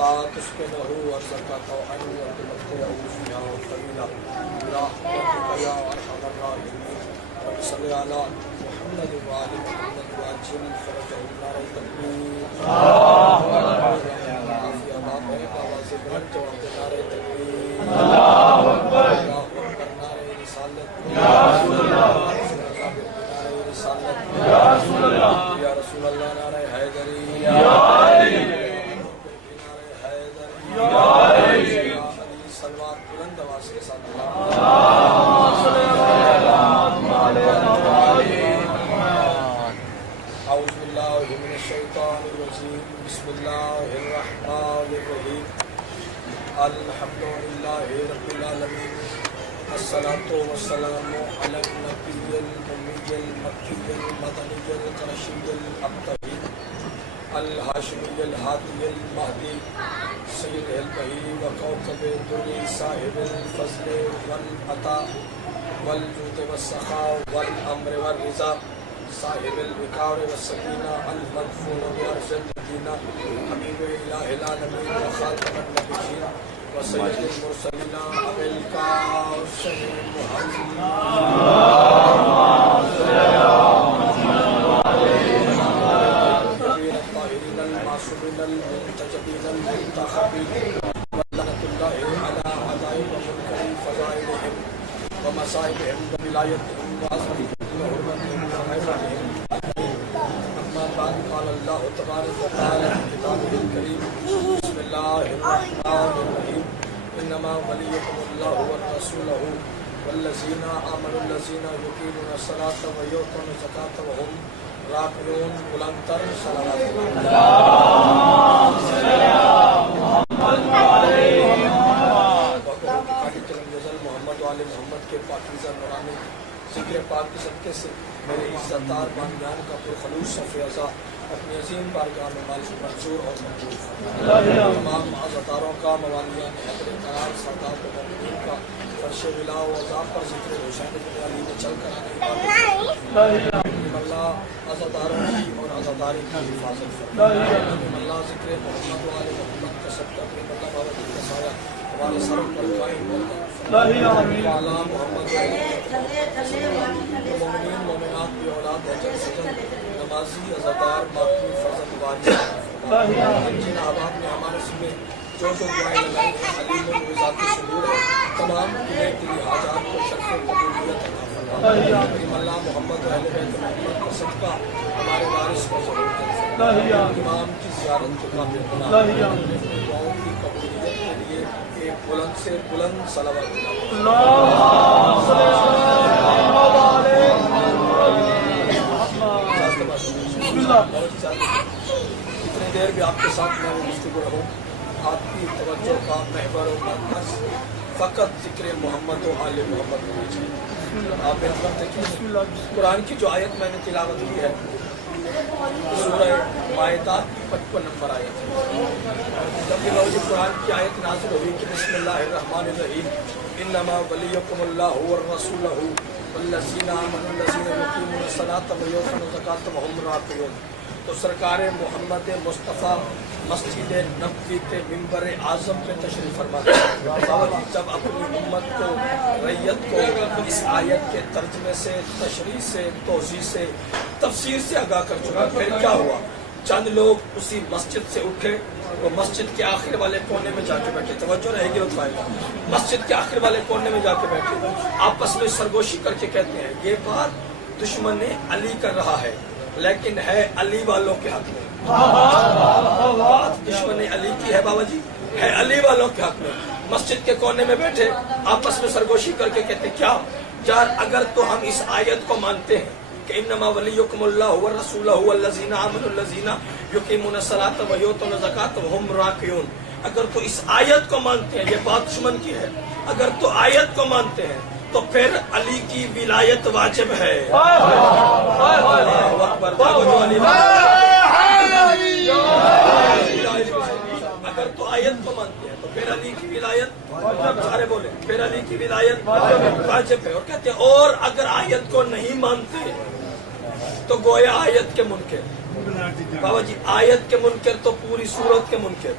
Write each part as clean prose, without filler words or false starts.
حتى تسكنه وارزقك عنه وتمتعه فيها طويلا برحمتك يا ارحم الراحمين. رب صل على محمد وآل محمد وعجل فرجه النار التكبير. عافية باب ہے باواز برد جواب نار تکبیر. اللہ اکبر نار رسالت یا رسول اللہ نار رسالت یا رسول اللہ یا رسول اللہ نار حیدری یا علی یا علی سلوات بلند آواز کے ساتھ اعوذ باللہ من الشیطان الرجیم. بسم اللہ الرحمن الرحیم. الحمد للہ رب العالمین. الصلاة والسلام علی النبی الأمی المکی المدنی القرشی الابتہی الہاشمی الہادی المہدی سید البہی وکوکب دری صاحب الفضل والعطا والجود والسخاء والامر والرضا صاحب الوقار والسکینہ المدفون بأرض المدینہ حبیب الہ العالمین وخاتم النبیین وسید المرسلین ابی القاسم محمد المنتجبين المنتخبين ولعنة الله على أعدائهم ومنكر فضائلهم ومصائبهم وولايتهم وعظمتهم وحرمتهم وغيرتهم. أما بعد قال الله تبارك وتعالى في كتابه الكريم بسم الله الرحمن الرحيم. إنما وليكم الله ورسوله والذين آمنوا الذين يقيمون الصلاة ويؤتون الزكاة وهم راکعون. بلندتر صلوات محمد والے محمد کے پاکیزہ نورانی ذکر پاک کے صدقے سے میرے عزت دار بانیان کا پرخلوص صف اعضا اپنی عظیم بارگاہ میں منظور اور مقبول فرمائے. تمام عزتاروں کا موالیان حضرت قرار سادات و مومنین کا فرش ولا و عذاب پر ذکر حسین بن علی میں چل کر آنے اللہ عزتاروں کی اور عزتاری کی حفاظت فرمائے. اللہ ذکر محمد والے محمد کا صدقہ اپنے اللہ بابت کا سایہ ہمارے سر پر قائم ہوتا ہے. محمد مومنین مومنات کی اولاد حجر سجن نمازی عزتار باقی فرزند وارث جن احباب نے ہمارے سمیں جو دعائیں لگائی ہیں علیم الوزات صدور ہے تمام قلعے کی حاجات کو شرف قبولیت عطا فرمائے. کریم اللہ محمد و اہل بیت محمد کا صدقہ ہمارے وارث کو ضرور کرے. امام کی زیارت کے قابل بنا دعاؤں کی قبولیت کے لیے ایک بلند سے بلند صلوات اتنی دیر بھی آپ کے ساتھ میں گفتگو رہوں. آپ کی توجہ کا محور و مرکز فقط ذکر محمد و آل محمد ہونا چاہیے. آپ میری طرف دیکھیں قرآن کی جو آیت میں نے تلاوت کی ہے سورہ مائدہ کی 55 نمبر آیت ہے. جب یہ قرآن کی آیت نازل ہوئی کہ بسم اللہ الرحمن الرحیم انما ولیکم اللہ ورسولہ والذین آمنوا الذین یقیمون الصلاۃ ویؤتون الزکاۃ وهم راکعون. تو سرکار محمد مصطفیٰ مسجد نبوی کے ممبر اعظم پہ تشریف فرما جب اپنی امت کو ریت کو اس آیت کے ترجمے سے تشریح سے توضیح سے تفسیر سے آگاہ کر چکا. پھر کیا ہوا؟ چند لوگ اسی مسجد سے اٹھے وہ مسجد کے آخر والے کونے میں جا کے بیٹھے. توجہ رہے گی مسجد کے آخر والے کونے میں جا کے بیٹھے آپس میں سرگوشی کر کے کہتے ہیں یہ بات دشمن علی کر رہا ہے لیکن ہے علی والوں کے حق میں. بات دشمن علی کی ہے بابا جی ہے علی والوں کے حق میں. مسجد کے کونے میں بیٹھے آپس میں سرگوشی کر کے کہتے کیا یار اگر تو ہم اس آیت کو مانتے ہیں کہ انما ولیکم اللہ ورسولہ والذین آمنوا الذین یقیمون الصلاۃ ویؤتون الزکاۃ وهم راکعون. اگر تو اس آیت کو مانتے ہیں یہ بات دشمن کی ہے اگر تو آیت کو مانتے ہیں تو پھر علی کی ولایت واجب ہے. اگر تو آیت کو مانتے ہیں تو پھر علی کی ولایت سارے بولے پھر علی کی ولایت واجب ہے. اور کہتے ہیں اور اگر آیت کو نہیں مانتے تو گویا آیت کے منکر. بابا جی آیت کے منکر تو پوری صورت کے منکر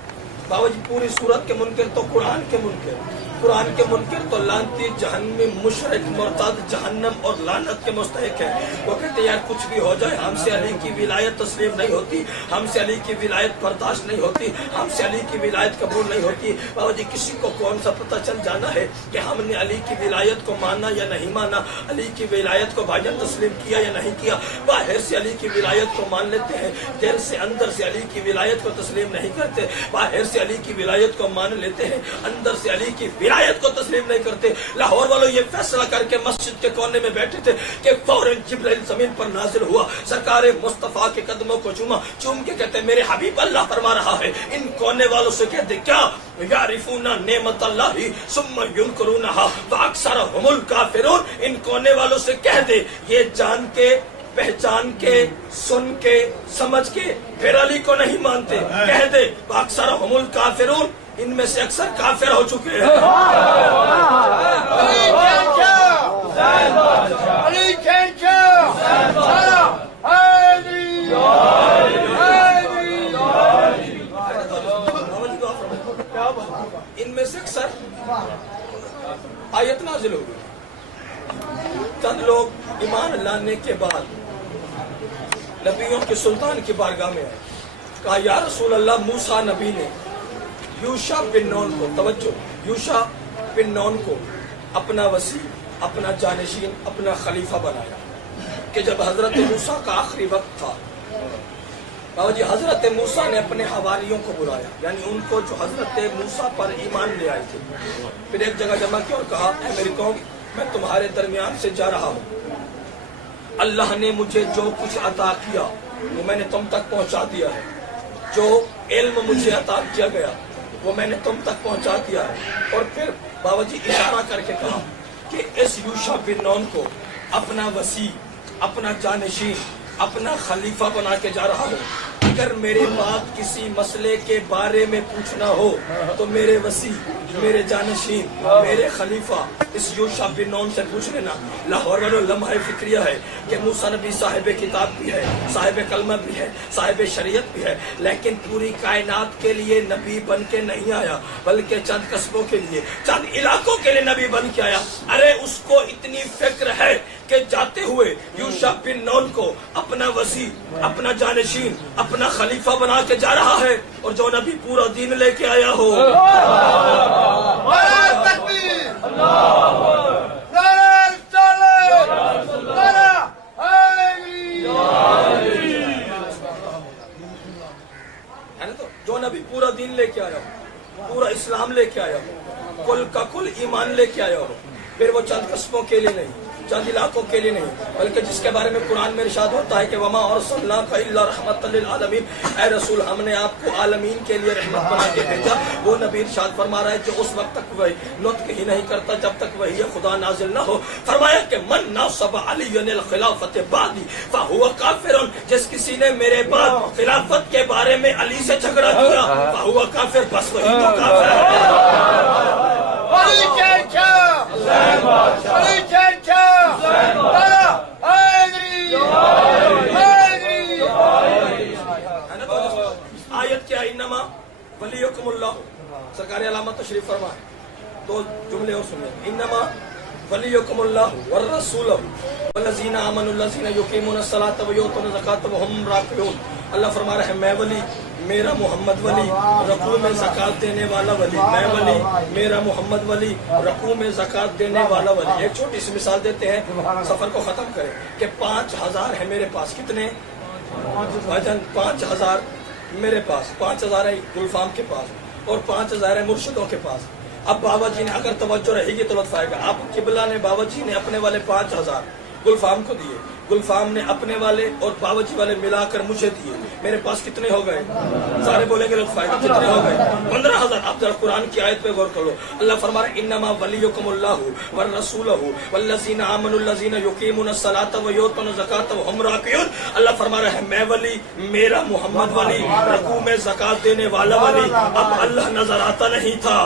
बाबा जी पूरी सूरत के मुनकर तो कुरान के मुनकर, कुरान के मुनकर तो लानती जहन्नमी मुशरिक मुर्ताद जहन्नम और लानत के मुस्तहिक है। वो कहते यार कुछ भी हो जाए हमसे अली की विलायत तस्लीम नहीं होती, हमसे अली की विलायत बर्दाश्त नहीं होती, हमसे अली की विलायत कबूल नहीं होती। बाबा जी किसी को कौन सा पता चल जाना है कि हमने अली की विलायत को माना या नहीं माना, अली की विलायत को भाईजान तस्लीम किया या नहीं किया। बाहर से अली की विलायत को मान लेते हैं, दिल से अंदर से अली की विलायत को तस्लीम नहीं करते। बाहर से अली की विलायत को मान लेते हैं, अंदर से अली की विलायत को तस्लीम नहीं करते। लाहौर वालों ये फैसला करके मस्जिद के कोने में बैठे थे कि फौरन जिब्राइल जमीन पर नाजिल हुआ, सरकार मुस्तफा के कदमों को चूम के कहते मेरे हबीब अल्लाह फरमा रहा है। इन कोने वालों से कहते क्या यारिफूना नेमत अल्लाही सुम्मा युनकरूनहा व अक्सरहुमुल काफिरून। इन कोने वालों से कह दे ये जान के पहचान के सुन के समझ के फिर अली को नहीं मानते, कह दे अक्सरहुमुल काफिरून, इनमें से अक्सर काफिर हो चुके हैं। इनमें से अक्सर आयत नाजिल हो गई। चंद लोग ईमान लाने के बाद नबियों के सुल्तान की बारगाह में आए, कहा या रसूल अल्लाह मूसा नबी ने यूशा बिन नून को, तवज्जो, यूशा बिन नून को अपना वसी, अपना जानशीन, अपना खलीफा बनाया कि जब हजरत मूसा का आखिरी वक्त था, बाबा जी हजरत मूसा ने अपने हवारियों को बुलाया, यानी उनको जो हजरत मूसा पर ईमान ले आए थे, फिर एक जगह जमा किया और कहा ऐ मेरी कौम, मैं तुम्हारे दरमियान से जा रहा हूँ, अल्लाह ने मुझे जो कुछ अता किया वो मैंने तुम तक पहुँचा दिया है, जो इल्म मुझे अता किया गया वो मैंने तुम तक पहुँचा दिया है। और फिर बाबा जी इशारा करके कहा कि इस यूशा बिन नून को अपना वसी, अपना जानशीन, अपना खलीफा बना के जा रहा हूँ। अगर मेरे बात किसी मसले के बारे में पूछना हो तो मेरे वसी, मेरे जानशीन, मेरे खलीफा इस यूशा बिन नून से पूछ लेना। लाहौर वालों लम्हा फिक्रिया है कि मूसा नबी साहिब किताब भी है, साहिब कलमा भी है, साहिब शरीयत भी है, लेकिन पूरी कायनात के लिए नबी बन के नहीं आया, बल्कि चंद कस्बों के लिए, चंद इलाकों के लिए नबी बन के आया। अरे उसको इतनी फिक्र है कि जाते हुए यूशा बिन नून को अपना वसी, अपना जानशीन, अपना खलीफा बना के जा रहा है, और जो नबी पूरा दीन लेके आया हो। है ना, तो जो नबी पूरा दीन लेके आया हो, पूरा इस्लाम लेके आया हो, कुल का कुल ईमान लेके आया हो, फिर वो चंद कस्बों के लिए नहीं, चंद इलाकों के लिए नहीं, बल्कि जिसके बारे में कुरान में इरशाद होता है कि वमा अर्सलनाका इल्ला रहमतल लिल आलमीन, ऐ रसूल हमने आपको आलमीन के लिए रहमत बना के भेजा। वो नबी इरशाद फरमा रहा है जो उस वक्त तक वही नुत्क ही नहीं करता जब तक वही खुदा नाजिल न हो। फरमाया कि मन नसब अलिय्यन खिलाफत बादी फहुवा काफिरुन, जिस किसी ने मेरे बाद खिलाफत के बारे में अली से झगड़ा किया फहुवा काफिर, बस वही तो काफिर है। आयत क्या, इन्नमा वलियुकुमुल्लाह, सरकारी अलामत तशरीफ फरमा, दो जुमले और सुनिए, इन्नमा वलियुकुमुल्लाह वर रसूलुहु वल्लज़ीना आमनु लज़ीना युकीमुनस सलाता व युतूनज़ ज़काता व हुम राकिऊन। अल्लाह फरमा रहा है मैं वली, मेरा मोहम्मद वली, रकू में ज़कात देने वाला वली, मैं वली, मेरा मोहम्मद वली, रकू में ज़कात देने वाला वली। एक छोटी सी मिसाल देते हैं, सफर को खत्म करें कि 5000 है मेरे पास, कितने भाईजान, 5000 मेरे पास, 5000 है गुलफाम के पास और 5000 है मुर्शिदों के पास। अब बाबा जी ने अगर तवज्जो रहेगी तो लुत्फ आएगा। अब किबला ने बाबा जी ने अपने वाले 5000 गुलफाम को दिए, गुलफाम ने अपने वाले और बाबा जी वाले मिलाकर मुझे दिए, मेरे पास कितने हो गए? सारे बोलेंगे लुत्फ आएगा, कितने हो गए? 15000। अब जरा कुरान की आयत पे गौर करो, अल्लाह फरमा रहा है इन्नमा वलियुकुमुल्लाहु वर रसूलुहु वल्लज़ीना आमनु लज़ीना युकीमुनस सलाता व युतूनज़ ज़काता व हुम राकिऊन। अल्लाह फरमा रहा है मैं वली, मेरा मोहम्मद वली, रकू में ज़कात देने वाला वली। अब अल्लाह नजर आता नहीं था,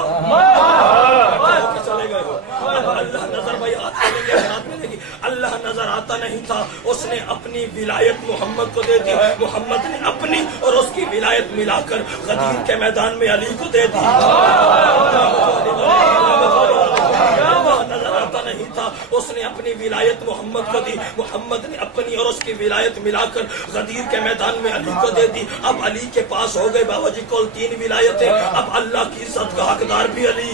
चले गए हो, अब अल्लाह नजर भाई हाथ मिलेंगे, हाथ मिलेगी, अल्लाह अल्लाह नजर आता नहीं था, उसने अपनी विलायत मोहम्मद को दे दी, मोहम्मद ने अपनी और उसकी विलायत मिलाकर गदीर के मैदान में अली को दे दी। नजर आता नहीं था, उसने अपनी विलायत मोहम्मद को दी, मोहम्मद ने अपनी और उसकी विलायत मिलाकर गदीर के मैदान में अली को दे दी। अब अली के पास हो गए बाबा जी कुल 3 विलायतें, अब अल्लाह की इज्जत का हकदार भी अली,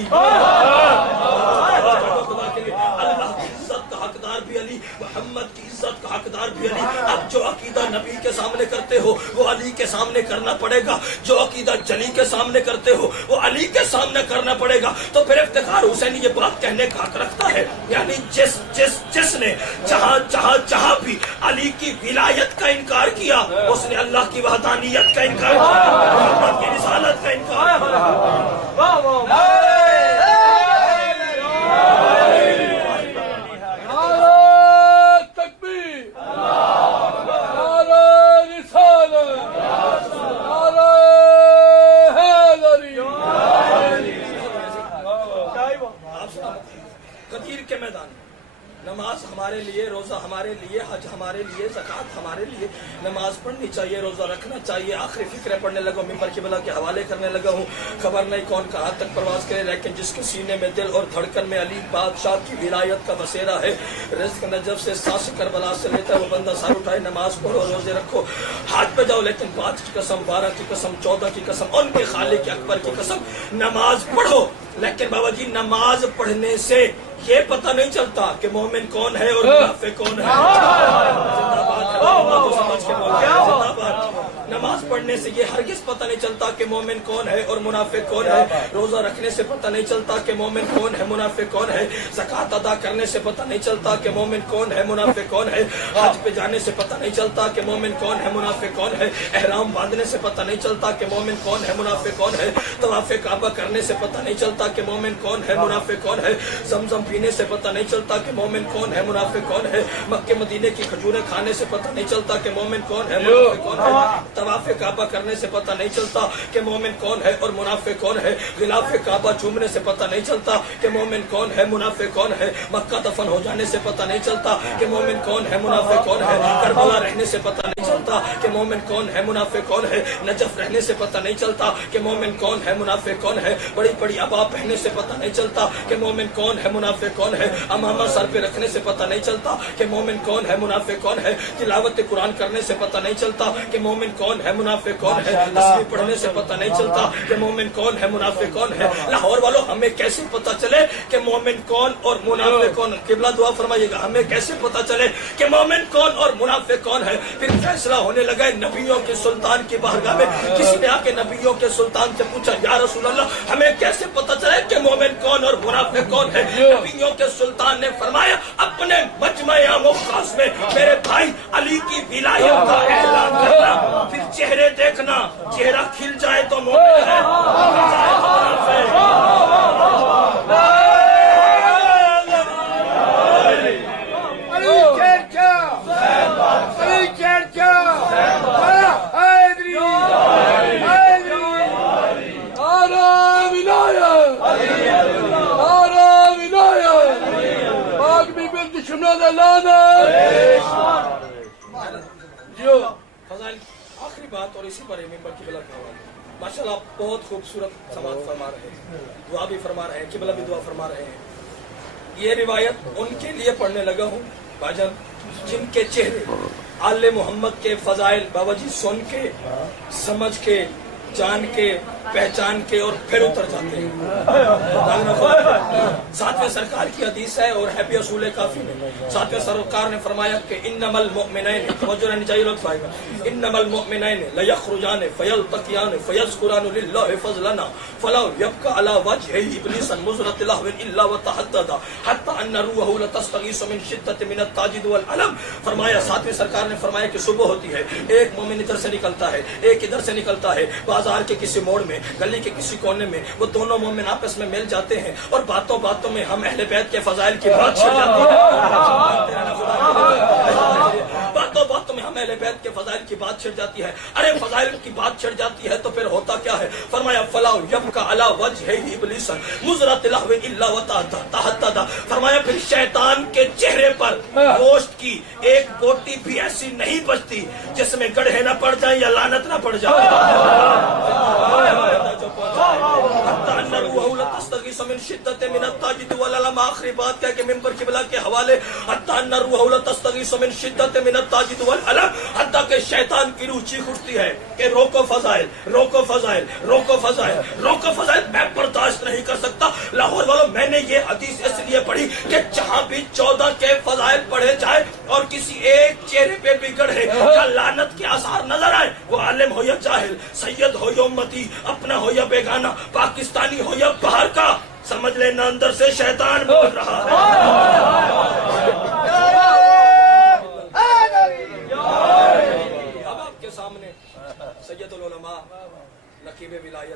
अल्लाह की इज्जत का हकदार भी अली, मोहम्मद की इज्जत का हकदार भी अली। अब जो अकीदा नबी के सामने करते हो वो अली के सामने करना पड़ेगा, जो अकीदा जली के सामने करते हो वो अली के सामने करना पड़ेगा। तो फिर इफ्तिखार हुसैन ये बात कहने का हक रखता है, यानी जिसने जहां भी अली की विलायत का इनकार किया उसने अल्लाह की वहदानियत का इनकार किया, मोहम्मद की रिसालत का इनकार किया। गदीर के मैदान नमाज हमारे लिए, रोजा हमारे लिए, हज हमारे लिए, ज़कात हमारे लिए, नमाज पढ़नी चाहिए, रोजा रखना चाहिए। आखिरी फिक्र पढ़ने लगा, मिंबर क़िबला के हवाले करने लगा हूँ। खबर नहीं कौन कहाँ तक प्रवास करे, लेकिन जिसके सीने में दिल और धड़कन में अली बादशाह की विलायत का बसेरा है, रिज़्क़ नजब से सांस करबला से लेता है वो बंदा सर उठाए, नमाज पढ़ो, रोजे रखो, हाथ पे जाओ, लेकिन 5 की कसम, 12 की कसम, 14 की कसम, उनके खालिक अकबर की कसम, नमाज पढ़ो। लेकिन बाबा जी नमाज पढ़ने से ये पता नहीं चलता कि मोमिन कौन है और मुनाफिक कौन है। समझ के बोला, नमाज पढ़ने से ये हरगिज पता नहीं चलता कि मोमिन कौन है और मुनाफिक कौन है। रोजा रखने से पता नहीं चलता कि मोमिन कौन है, मुनाफिक कौन है। ज़कात अदा करने से पता नहीं चलता कि मोमिन कौन है, मुनाफिक कौन है। हज पे जाने से पता नहीं चलता कि मोमिन कौन है, मुनाफिक कौन है। एहराम बांधने से पता नहीं चलता कि मोमिन कौन है, मुनाफिक कौन है। तवाफ़े काबा करने से पता नहीं चलता कि मोमिन कौन है, मुनाफिक कौन है। ज़मज़म पीने से पता नहीं चलता कि मोमिन कौन है, मुनाफिक कौन है। मक्के मदीने की खजूरें खाने से पता नहीं चलता कि मोमिन कौन है, मुनाफिक कौन है। तवाफ़े काबा करने से पता नहीं चलता कि मोमिन कौन है और मुनाफिक कौन है। गिलाफ़े काबा चूमने से पता नहीं चलता कि मोमिन कौन है, मुनाफिक कौन है। मक्का दफन हो जाने से पता नहीं चलता कि मोमिन कौन है, मुनाफिक कौन है। करबला रहने से पता नहीं चलता कि मोमिन कौन है, मुनाफिक कौन है। नजफ रहने से पता नहीं चलता कि मोमिन कौन है, मुनाफिक कौन है। बड़ी बड़ी अबा पहनने से पता नहीं चलता कि मोमिन कौन है, मुनाफिक कौन है। अमामा सर पे रखने से पता नहीं चलता कि मोमिन कौन है, मुनाफिक कौन है। तिलावत कुरान करने से पता नहीं चलता कि मोमिन कौन है, मुनाफिक कौन है। तस्बीह पढ़ने से पता नहीं चलता कि मोमिन कौन है, मुनाफिक कौन है। लाहौर वालों हमें कैसे पता चले कि मोमिन कौन और मुनाफिक कौन। किबला दुआ फरमाइएगा, हमें कैसे पता चले कि मोमिन कौन और मुनाफिक कौन है। फिर फैसला होने लगा नबियों के सुल्तान की बारगाह में। किसी ने आके नबियों के सुल्तान से पूछा, या रसूल अल्लाह हमें कैसे पता चले कि मोमिन कौन और मुनाफिक कौन है। नबियों के सुल्तान ने फरमाया, अपने मजमा मुखास में मेरे भाई अली की विलायत का ऐलान करना, फिर चेहरे देखना, चेहरा खिल जाए तो मोमिन है, जाए तो मुनाफिक। आखिरी बात और इसी पर मिंबर क़िबला का हवाला। माशाल्लाह बहुत खूबसूरत समाअत फरमा रहे हैं, दुआ भी फरमा रहे हैं, क़िबला भी दुआ फरमा रहे हैं। ये रिवायत उनके लिए पढ़ने लगा हूँ भाईजान जिनके चेहरे आले मोहम्मद के फजाइल बाबा जी सुन के, समझ के, जान के, पहचान के और फिर उतर जाते हैं। सातवें सरकार की हदीस है और है भी असूल काफी में। सातवें सरकार ने फरमाया कि इन्नमल मुमिनैन, तवज्जो रहनी चाहिए लोग भाई, इन्नमल मुमिनैन लयखरुजान फयल्तकियान फयज़कुरान लिल्लाहि फज़लना फला यबका अला वजहिही इब्लिस मुज़रत लहव इल्ला व तहद्ददा हत्ता अन रूहु लतस्तगीसु मिन शिद्दति मिन अत-ताजिद वल अलम। फरमाया सातवें सरकार ने फरमाया कि सुबह होती है, एक मोमिन इधर से निकलता है, एक इधर से निकलता है, बाजार के किसी मोड़ में, गली के किसी कोने में, वो दोनों मोमिन आपस में मिल जाते हैं और बातों बातों में हम अहले बैत के फजाइल की बात छिड़ जाती है। बातों बातों में हम اہل بیت کے فضائل کی بات چھڑ جاتی ہے. ارے فضائل کی بات چھڑ جاتی ہے تو پھر ہوتا کیا ہے؟ فرمایا فلا یبقى علی وجہ ابلیس مزرۃ لہو الا وتحدد. فرمایا پھر شیطان کے چہرے پر گوشت کی ایک بوٹی بھی ایسی نہیں بچتی جس میں گڑھے نہ پڑ جائیں یا لعنت نہ پڑ جائے. من شدت من التاجد والعلم. آخری بات کہہ کے ممبر قبلہ کے حوالے حتی ان روح لتستغیث من شدت من التاجد والعلم. حتی کہ شیطان کی روح چیخ اٹھتی ہے کہ روکو فضائل، روکو فضائل، روکو فضائل، روکو فضائل. میں برداشت نہیں کر سکتا. لاہور والوں میں نے یہ حدیث اس لیے پڑھی کہ جہاں بھی 14 کے فضائل پڑھے جائے اور کسی ایک چہرے پہ بھی گڑھے یا لعنت کے آثار نظر آئے، وہ عالم ہو یا جاہل، سید ہو یا امتی، اپنا ہو یا بیگانہ، پاکستانی ہو یا باہر کا، سمجھ لینا اندر سے شیطان بول رہا ہے. اب آپ کے سامنے سید العلماء نقیب ولایت